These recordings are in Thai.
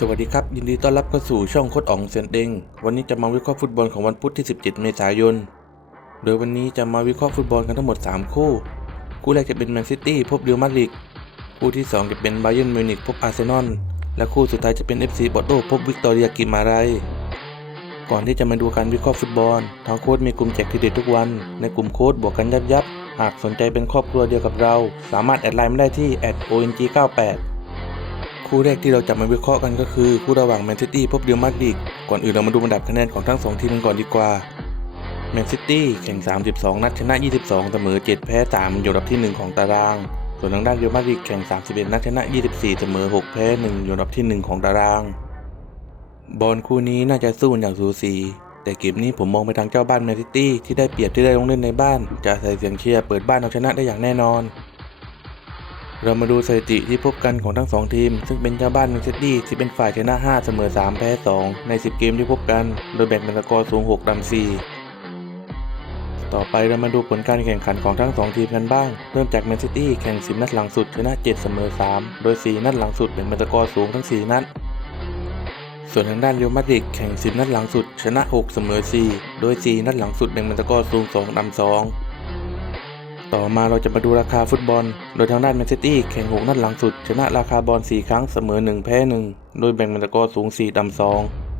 สวัสดีครับ ยินดีต้อนรับเข้าสู่ช่องโคดอ่องเซนเด้งวันนี้จะมาวิเคราะห์ฟุตบอลของวันพุธที่ 17 เมษายน โดยวันนี้จะมาวิเคราะห์ฟุตบอลกันทั้งหมด 3 คู่ คู่แรกจะเป็นแมนซิตี้พบเรอัลมาดริดคู่ที่ 2 จะเป็นไบเยิร์นมิวนิกพบอาร์เซนอลและคู่สุดท้ายจะเป็น FC ปอร์โตพบวิกตอเรียกิมาไรก่อนที่จะมาดูการวิเคราะห์ฟุตบอลทางโค้ดมีกลุ่มแจกทีเด็ดทุกวัน ในกลุ่มโค้ดบวกกันยับยับหากสนใจเป็นครอบครัวเดียวกับเรา สามารถแอดไลน์มาได้ที่ @ong98 คู่แรกที่เราจะมาวิเคราะห์กันก็คือคู่ระหว่างแมนซิตี้พบเรอัลมาดริดก่อนอื่นเรามาดูอันดับคะแนนของทั้งสองทีมกันก่อนดีกว่าแมนซิตี้แข่ง 32 นัดชนะ 22 เสมอ 7 แพ้ 3 อยู่อันดับที่ 1 ของตาราง ส่วนทางด้านเรอัลมาดริดแข่ง 31 นัดชนะ 24 เสมอ 6 แพ้ 1 อยู่อันดับที่ 1 ของตาราง บอลคู่นี้น่าจะสู้อย่างสูสีแต่เกมนี้ผมมองไปทางเจ้าบ้านแมนซิตี้ที่ได้เปรียบที่ได้ลงเล่นในบ้าน จะใส่เสียงเชียร์เปิดบ้านเอาชนะได้อย่างแน่นอน เรามาดูสถิติที่พบกันของทั้งสองทีม ซึ่งเป็นเจ้าบ้านแมนซิตี้ที่เป็นฝ่ายชนะ 5 เสมอ 3 แพ้ 2 ใน 10 เกมที่พบกัน โดยแบ่งเป็นสกอร์สูง 6ดำ4 ต่อไปเรามาดูผลการแข่งขันของทั้ง 2 ทีมกันบ้าง เริ่มจากแมนซิตี้แข่ง 10 นัดหลังสุดชนะ 7 เสมอ 3 โดย 4 นัดหลังสุดแบ่งเป็นสกอร์สูงทั้ง 4 นัด ส่วนทางด้านเรอัลมาดริดแข่ง 10 นัดหลังสุดชนะ 6 เสมอ 4 โดย 4 นัดหลังสุดแบ่งเป็นสกอร์สูง 2ดำ2 ต่อมาเราจะมาดูราคาฟุตบอล โดยทางด้านแมนซิตี้แข่ง6นัดหลังสุด ชนะราคาบอล 4 ครั้งเสมอ 1 แพ้ 1 โดยแบ่งเป็นสกอสูง4ดำ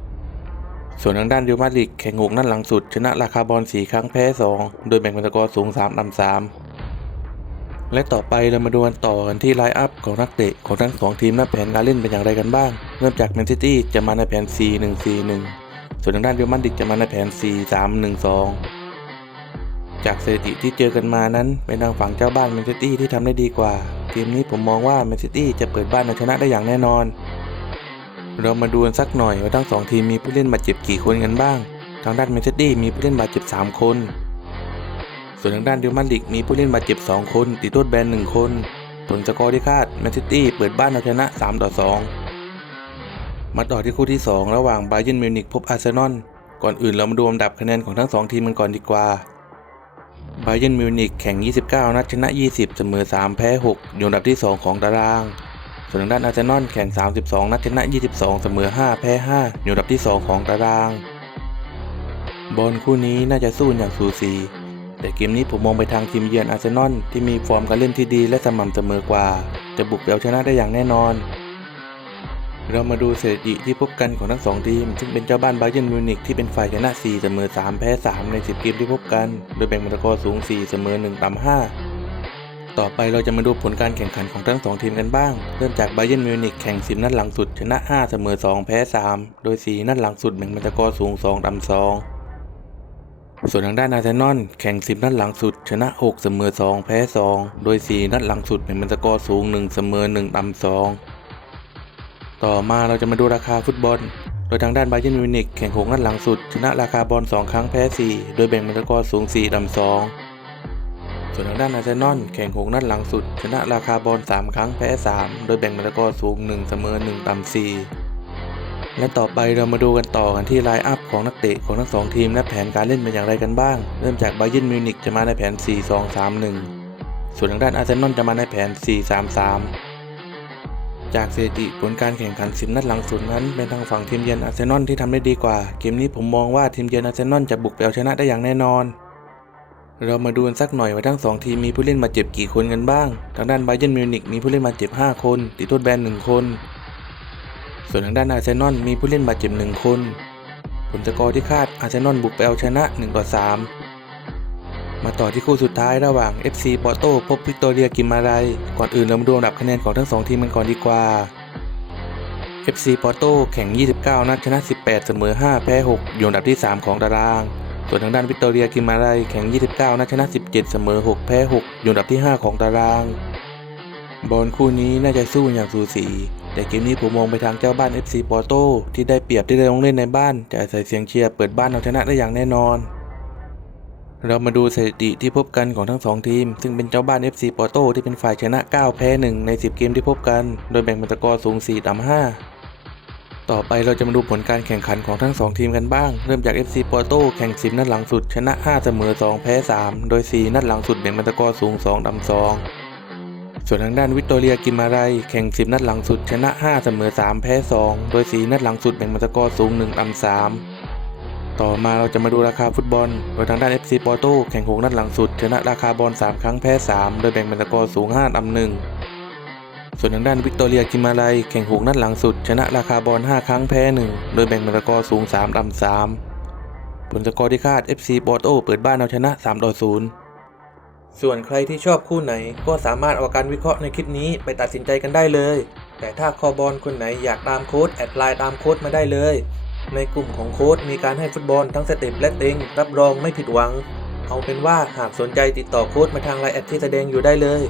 2 ส่วนทางด้านเรอัลมาดริดแข่ง6นัดหลังสุด ชนะราคาบอล 4 ครั้งแพ้ 2 โดยแบ่งเป็นสกอสูง3ดำ3 และต่อไปเรามาดูกันต่อกันที่ไลน์อัพของนักเตะของทั้งสองทีมและแผนการเล่นเป็นอย่างไรกันบ้าง เริ่มจากแมนซิตี้จะมาในแผน 4-1-4-1 ส่วนทางด้านเรอัลมาดริดจะมาในแผน 4-3-1-2 จากสถิติที่เจอกันมานั้นเป็นทางฝั่งเจ้าบ้านแมนซิตี้ที่ทำได้ดีกว่าเกมนี้ผมมองว่าแมนซิตี้จะเปิดบ้านเอาชนะได้อย่างแน่นอน เรามาดูกันสักหน่อยว่าทั้งสองทีมมีผู้เล่นบาดเจ็บกี่คนกันบ้าง ทางด้านแมนซิตี้มีผู้เล่นบาดเจ็บ 3 คน ส่วนทางด้านเรอัลมาดริดมีผู้เล่นบาดเจ็บ 2 คน ติดโทษแบน1คน ผลสกอร์ที่คาดแมนซิตี้เปิดบ้านเอาชนะ 3 ต่อ 2 มาต่อที่คู่ที่ 2 ระหว่างไบเยิร์นมิวนิกพบอาร์เซนอลก่อนอื่นเรามาดูอันดับคะแนนของทั้งสองทีมกันก่อนดีกว่า ไบเยิร์นมิวนิกแข่ง 29 นัดชนะ 20 เสมอ 3 แพ้ 6 อยู่อันดับที่ 2 ของตาราง ส่วนทางด้านอาร์เซนอลแข่ง 32 นัดชนะ 22 เสมอ 5 แพ้ 5 อยู่อันดับที่ 2 ของตาราง บอลคู่นี้น่าจะสู้อย่างสูสี แต่เกมนี้ผมมองไปทางทีมเยือนอาร์เซนอลที่มีฟอร์มการเล่นที่ดีและสม่ำเสมอกว่า จะบุกเอาชนะได้อย่างแน่นอน เรามาดูสถิติที่พบกันของทั้งสองทีม ซึ่งเป็นเจ้าบ้านไบเยิร์นมิวนิกที่เป็นฝ่ายชนะ 4 เสมอ 3 แพ้ 3 ใน 10 เกมที่พบกัน โดยแบ่งเป็นสกอร์สูง 4 เสมอ 1 ต่ำ 5 ต่อไปเราจะมาดูผลการแข่งขันของทั้งสองทีมกันบ้าง เริ่มจากไบเยิร์นมิวนิกแข่ง 10 นัดหลังสุด ชนะ 5 เสมอ 2 แพ้ 3 โดย 4 นัดหลังสุดแบ่งเป็นสกอร์สูง 2 ต่ำ 2ส่วนทางด้านอาร์เซนอลแข่ง 10 นัดหลังสุด ชนะ 6 เสมอ 2 แพ้ 2 โดย 4 นัดหลังสุดแบ่งเป็นสกอร์สูง 1 เสมอ 1 ต่ำ 2 ต่อมาเราจะมาดูราคาฟุตบอล โดยทางด้านไบเยิร์นมิวนิกแข่ง6นัดหลังสุด ชนะราคาบอล 2 ครั้งแพ้ 4 โดยแบ่งเป็นสกอร์สูง4ต่ำ2ส่วนทางด้านอาร์เซนอลแข่ง6นัดหลังสุด ชนะราคาบอล 3 ครั้งแพ้ 3 โดยแบ่งเป็นสกอร์สูง 1 เสมอ 1ต่ำ4และต่อไปเรามาดูกันต่อกันที่ไลน์อัพของนักเตะของทั้งสองทีมและแผนการเล่นเป็นอย่างไรกันบ้าง เริ่มจากไบเยิร์นมิวนิกจะมาในแผน 4-2-3-1 ส่วนทางด้านอาร์เซนอลจะมาในแผน 4-3-3 จากสถิติผลการแข่งขัน 10 นัดหลังสุดนั้นเป็นทางฝั่งทีมเยือนอาร์เซนอลที่ทำได้ดีกว่า เกมนี้ผมมองว่าทีมเยือนอาร์เซนอลจะบุกไปเอาชนะได้อย่างแน่นอน เรามาดูกันสักหน่อยว่าทั้งสองทีมมีผู้เล่นมาเจ็บกี่คนกันบ้าง ทางด้านไบเยิร์นมิวนิกมีผู้เล่นมาเจ็บ 5 คน ติดโทษแบน1คน ส่วนทางด้านอาร์เซนอลมีผู้เล่นบาดเจ็บ1คน ผลสกอร์ที่คาดอาร์เซนอลบุกไปเอาชนะ1ต่อ3 มาต่อที่คู่สุดท้ายระหว่าง FC ปอร์โตพบวิกตอเรียกิมาไรยก่อนอื่นเรามาดูอันดับคะแนนของทั้งสองทีมกันก่อนดีกว่า FC ปอร์โตแข่ง 29 นัดชนะ 18 เสมอ 5 แพ้ 6 อยู่อันดับที่ 3 ของตาราง ส่วนทางด้านวิกตอเรียกิมาไรยแข่ง 29 นัดชนะ 17 เสมอ 6 แพ้ 6 อยู่อันดับที่ 5 ของตาราง บอลคู่นี้น่าจะสู้อย่างสูสี แต่เกมนี้ผมมองไปทางเจ้าบ้าน FC ปอร์โตที่ได้เปรียบที่ได้ลงเล่นในบ้านจะใส่เสียงเชียร์เปิดบ้านเอาชนะได้อย่างแน่นอน เรามาดูสถิติที่พบกันของทั้งสองทีม ซึ่งเป็นเจ้าบ้าน FC ปอร์โตที่เป็นฝ่ายชนะ 9 แพ้ 1 ใน 10 เกมที่พบกัน โดยแบ่งเป็นสกอร์สูง 4 ต่ำ 5 ต่อไปเราจะมาดูผลการแข่งขันของทั้ง 2 ทีมกันบ้าง เริ่มจาก FC ปอร์โตแข่ง 10 นัดหลังสุด ชนะ 5 เสมอ 2 แพ้ 3 โดย 4 นัดหลังสุดแบ่งเป็นสกอร์สูง 2 ต่ำ 2ส่วนทางด้านวิกตอเรียกิมาไรแข่ง 10 นัดหลังสุดชนะ 5 เสมอ 3 แพ้ 2 โดย 4 นัดหลังสุดแบ่งมาสกอร์สูง 1 ต่ำ 3 ต่อมาเราจะมาดูราคาฟุตบอล โดยทางด้าน FC ปอร์โตแข่ง6นัดหลังสุด ชนะราคาบอล 3 ครั้งแพ้ 3 โดยแบ่งเป็นสกอร์สูง5ต่ำ1ส่วนทางด้านวิกตอเรียกิมาไรแข่ง6นัดหลังสุด ชนะราคาบอล 5 ครั้งแพ้ 1 โดยแบ่งเป็นสกอร์สูง3ต่ำ3ผลสกอร์ที่คาด FC ปอร์โตเปิดบ้านเอาชนะ3ต่อ0ส่วนใครที่ชอบคู่ไหนก็สามารถเอาการวิเคราะห์ในคลิปนี้ไปตัดสินใจกันได้เลย แต่ถ้าคอบอลคนไหนอยากตามโค้ดแอดไลน์ตามโค้ดมาได้เลย ในกลุ่มของโค้ดมีการให้ฟุตบอลทั้งสเต็ปและเต็ง รับรองไม่ผิดหวัง เอาเป็นว่าหากสนใจติดต่อโค้ดมาทางไลน์แอดที่แสดงอยู่ได้เลย